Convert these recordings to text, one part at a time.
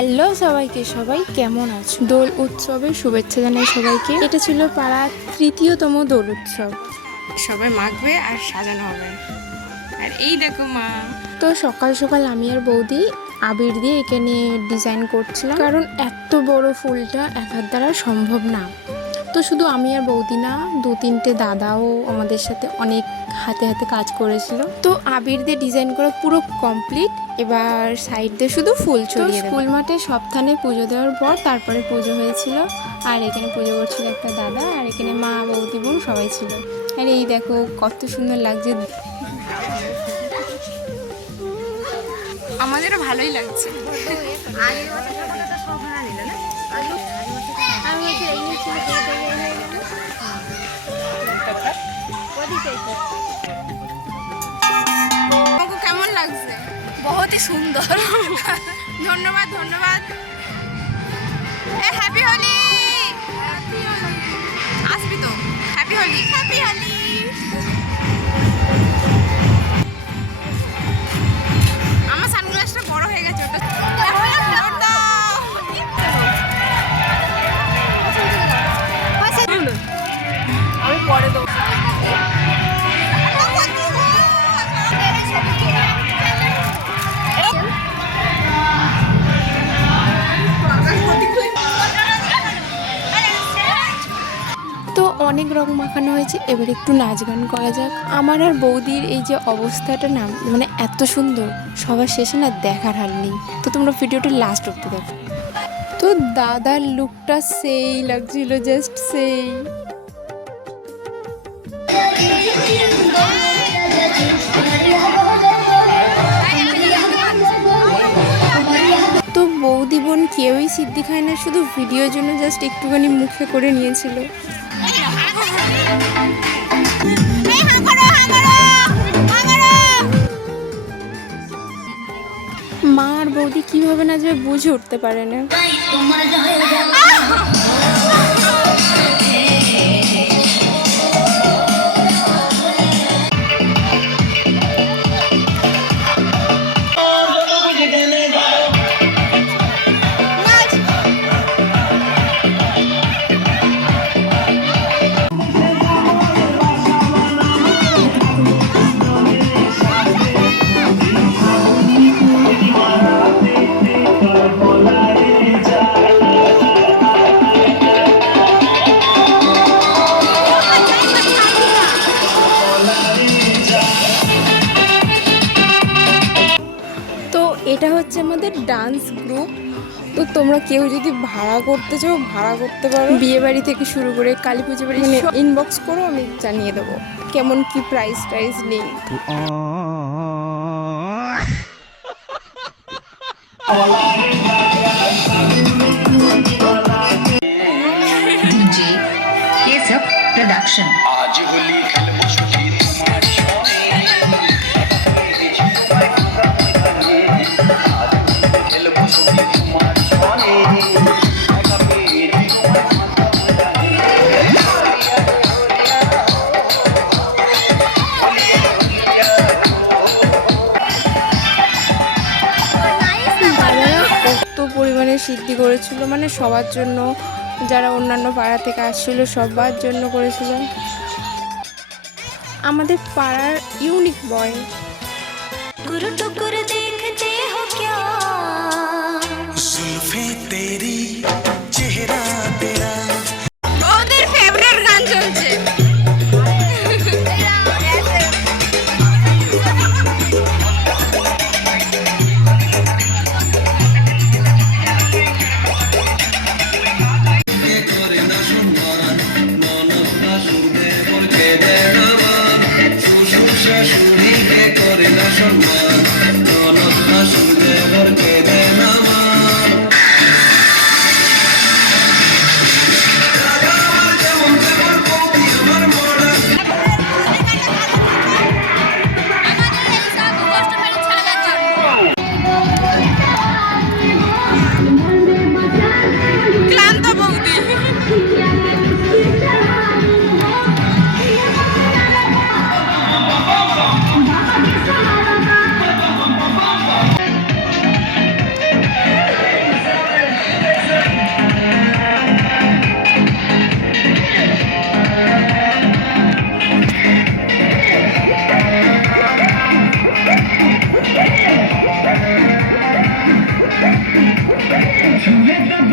Hello সবাইকে, সবাই কেমন আছো? দোল উৎসবের শুভেচ্ছা জানাই সবাইকে। এটা ছিল পাড়ার তৃতীয়তম দোল উৎসব। সবাই মাখবে আর সাজানো হবে। আর এই দেখো মা। তো সকাল সকাল আমি আর বৌদি আবির দিয়ে এখানে ডিজাইন করছিলাম, কারণ এত বড় ফুলটা এক হাত দ্বারা সম্ভব না। তো শুধু আমি আর বৌদি না, 2-3টে দাদাও আমাদের সাথে অনেক হাতে হাতে কাজ করেছিল। তো আবির দিয়ে ডিজাইন করা পুরো কমপ্লিট। এবার সাইড দিয়ে শুধু ফুল ছড়িয়ে দেব। স্কুল মাঠে সপ্তাহে পুজো দেওয়ার পর তারপরে পুজো হয়েছিল। আর এখানে পুজো করছিল একটা দাদা, আর এখানে মা, বৌদি, বোন সবাই ছিল। আর এই দেখো কত সুন্দর লাগছে। আমাদেরও ভালোই লাগছে। কেমন লাগছে? बहुत ही सुंदर। ধন্যবাদ ধন্যবাদ। হ্যাপি হোলি। আসবি তো? হ্যাপি হোলি। হ্যাপি হোলি। আমার সানগ্লাসটা বড় হয়ে গেছে, ওটা আমি পরে দেবো। তো অনেক রং মাখানো হয়েছে, এবার একটু নাচ গান করা যাক। আমার আর বৌদির এই যে অবস্থাটা না, মানে এত সুন্দর, সবার শেষে না দেখার হাল নেই। তো তোমরা ভিডিওটা লাস্ট অব্দি দেখো। তো দাদার লুকটা সেই লাগছিল, জাস্ট সেই। তো বৌদি বোন কেউই সিদ্ধি খায় না, শুধু ভিডিওর জন্য জাস্ট একটুখানি মুখে করে নিয়েছিল। মা আর বৌদি কিভাবে না যাবে বুঝে উঠতে পারে না। এটা হচ্ছে আমাদের ডান্স গ্রুপ। তো তোমরা কেউ যদি ভাড়া করতে চাও ভাড়া করতে পারো। বিয়ে বাড়ি থেকে শুরু করে কালী পুজো বাড়ি ইনবক্স করো, আমি জানিয়ে দেবো কেমন কি প্রাইস নেই। DJ Keshav production. आज होली खेलबो छुटी तुम्हार सने, आज खेलबो छुटी तुम्हार सने, কত পরিমাণে সিদ্ধি করেছিল, মানে সবার জন্য, যারা অন্যান্য পাড়া থেকে আসছিল সবার জন্য করেছিল। আমাদের পাড়ার ইউনিক বয়। ওদের ফেভারিট গান চলছে। শাশুড়িকে করে না সম্মান, ননদ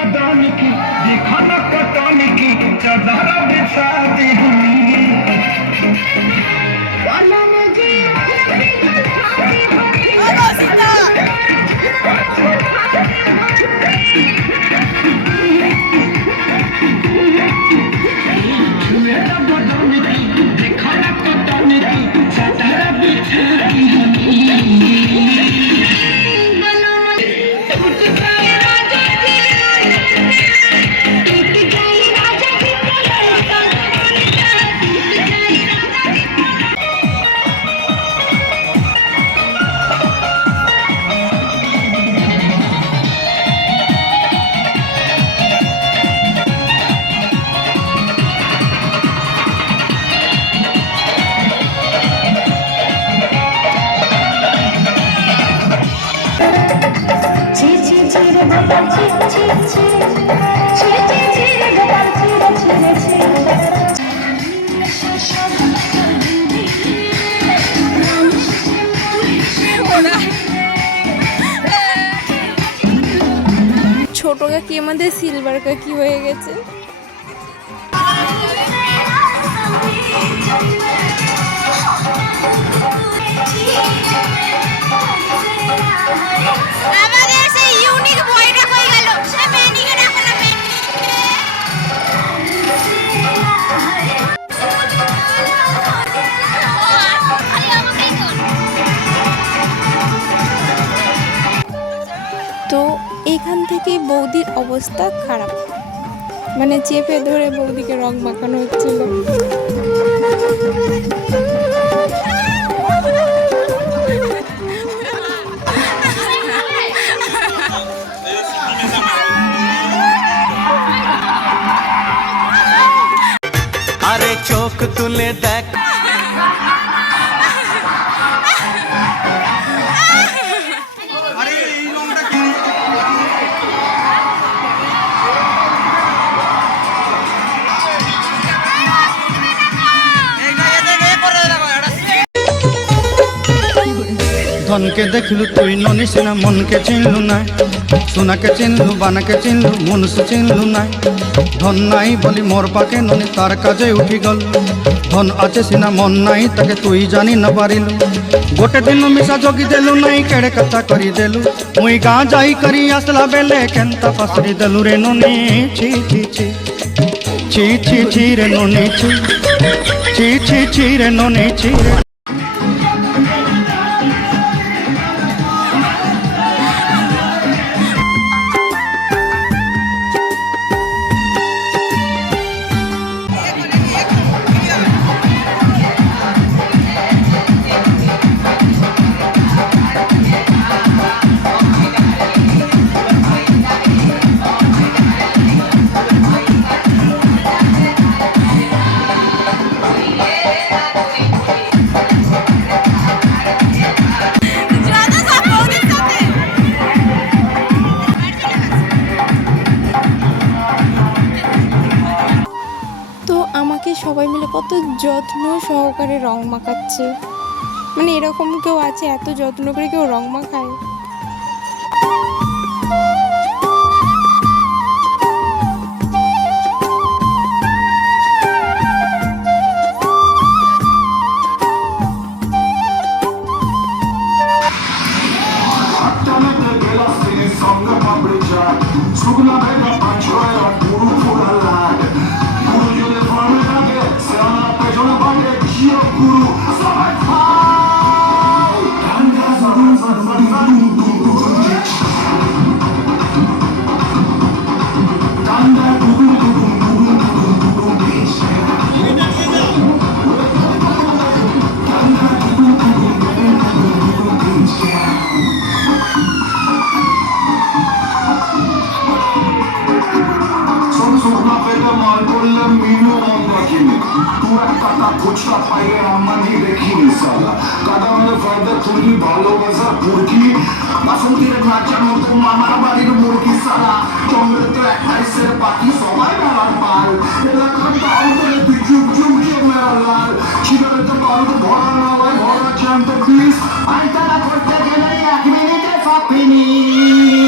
बदन की देखा न पतान की चादर बिछा दी हमने देखा न पतान की चादर बिछा दी ছোট কাকি আমাদের সিলভার কাকি হয়ে গেছে। আমাদের সেই ইউনিক বইটা কই গেল? সে মেনিকে রাখো না মেনি। তো এখান থেকে বৌদির অবস্থা খারাপ, মানে চেপে ধরে বৌদিকে রং মাখানো হচ্ছিল। আরে চোখ তুলে দেখ ধনকে দেখলু তুই ননিস না মনকে চিনলু না সোনাকে চিনলু বানাকে চিনলু মনুষ্য চিনলু না ধন নাই বলি মোর পাকে ননি তার কাজে উঠি গল ধন আছে সিনা মন নাই তাকে তুই জানি না পারিলু গোটে দিন মিশা জগি দেলু নাই কেড়ে কথা করি দেলু মুই গাঁ যাই করি আসলা বেলে কেনতা পাসরি দেলু রে ননি ছি ছি ছি ছি ছি ছি রে ননি ছি ছি ছি ছি রে ননি ছি রে আমাকে সবাই মিলে কত যত্ন সহকারে রং মাখাচ্ছে, মানে এরকম কেউ আছে এত যত্ন করে কেউ রং মাখায়? ভালোবাসার পুরকি বাসন্তীর নাচার মতো মামার বাড়ির মুরগি সারা জঙ্গলে তো একটাই সের পাখি সবাই মেলার পাল এলাকার তাল করে তুই চুপ চুপ কে মেলা লাল চিবারে তো কারো তো ভরা না হয় ভরা জ্যান্ত প্লিজ আইতারা করতে গেলে 1 মিনিটে সব ফিনিশ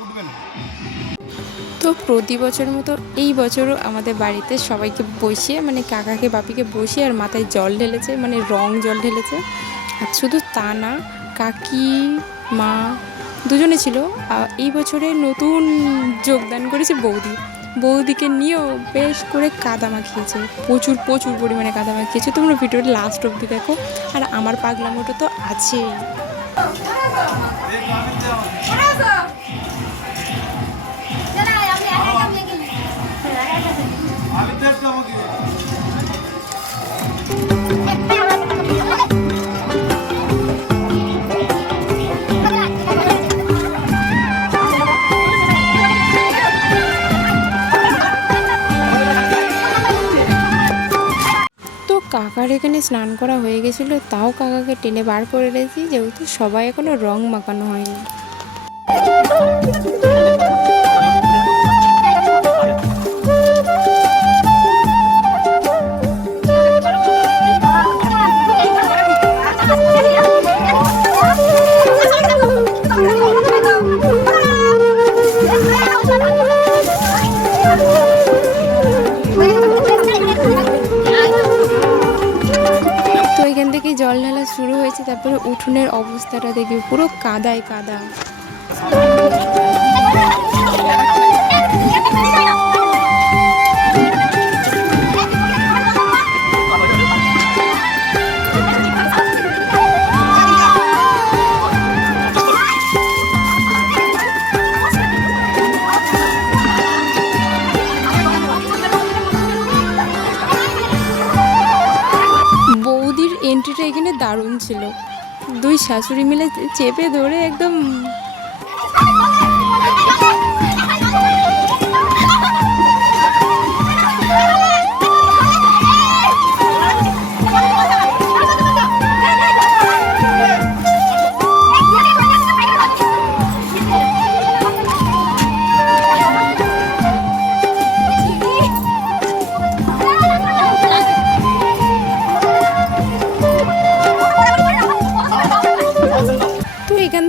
উঠবে? তো প্রতি বছরের মতো এই বছরও আমাদের বাড়িতে সবাইকে বসিয়ে মানে কাকাকে বাপিকে বসিয়ে আর মাথায় জল ঢেলেছে, মানে রং জল ঢেলেছে। আর শুধু তা না, কাকি মা দুজনে ছিল। আর এই বছরে নতুন যোগদান করেছে বৌদিকে নিয়েও বেশ করে কাদা মাখিয়েছে, প্রচুর প্রচুর পরিমাণে কাদা মাখিয়েছে। তোমরা ভিডিওটা লাস্ট অবধি দেখো। আর আমার পাগলামোটা তো আছেই। কাকার এখানে স্নান করা হয়ে গেছিলো, তাও কাকাকে টেনে বার করে রেখেছি, যেহেতু সবাই এখনো রং মাখানো হয়নি। জল ঢালা শুরু হয়েছে, তারপরে উঠোনের অবস্থাটা দেখি পুরো কাদায় কাদা। এন্ট্রিটা এখানে দারুণ ছিল, দুই শাশুড়ি মিলে চেপে ধরে একদম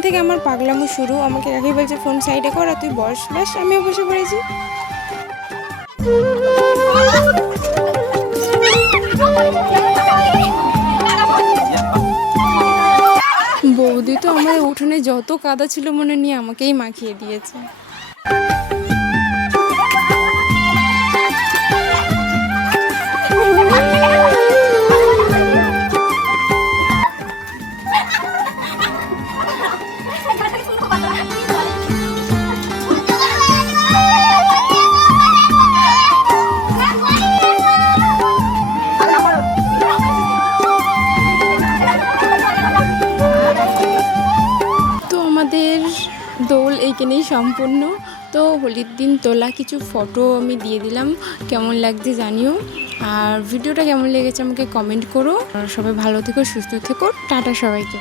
থেকে আমার পাগলামো শুরু। আমাকে কাকি বলছে ফোন সাইডে কর, আর তুই বস। ব্যাস আমিও বসে পড়েছি। বৌদি তো আমার উঠোনে যত কাদা ছিল মনে নিয়ে আমাকেই মাখিয়ে দিয়েছে। দোল এইখানেই সম্পূর্ণ। তো হোলির দিন তোলা কিছু ফটো আমি দিয়ে দিলাম, কেমন লাগছে জানিও। আর ভিডিওটা কেমন লেগেছে আমাকে কমেন্ট করো। আর সবাই ভালো থেকো, সুস্থ থেকো। টাটা সবাইকে।